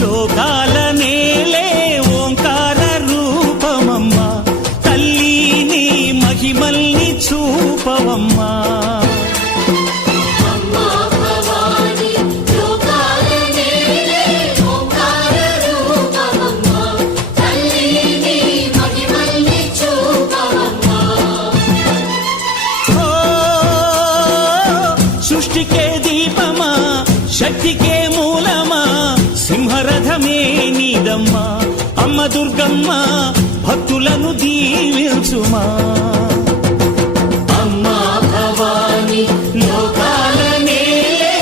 లోకాల నేలే ఓంకార రూపమమ్మా తల్లి నీ మహిమల్ని చూపవమ్మా సృష్టికే దీపమా శక్తికే మూలమా సింహరథమే నీదమ్మా అమ్మ దుర్గమ్మ భక్తులను దీవించుమా అమ్మా భవాని లోకాల నేలే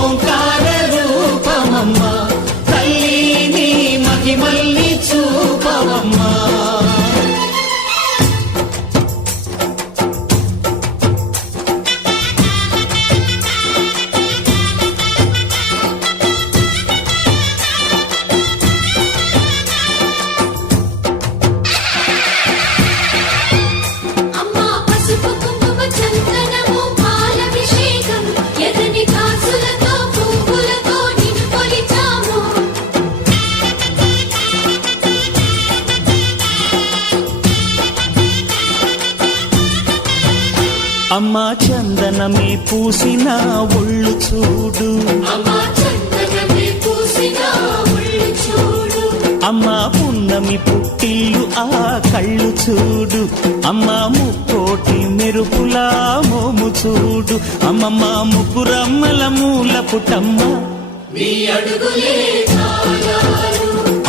ఓంకార రూపమమ్మా తల్లి నీ మహిమల్ని చూపవమ్మా అమ్మా చందనమే పూసిన ఒళ్ళు చూడు అమ్మా పున్నమి పుట్టిల్లు ఆ కళ్ళు చూడు అమ్మా ముక్కోటి మెరుపులా మోము చూడు అమ్మమ్మ ముగ్గురమ్మల మూల పుటమ్మ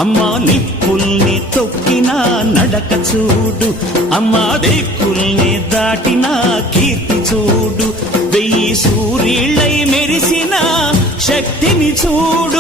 అమ్మా నిప్పుల్ని తొక్కిన నడక చూడు అమ్మా దిక్కుల్ని దాటిన కీర్తి చూడు 1000 సూర్యుళ్ళై మెరిసిన శక్తిని చూడు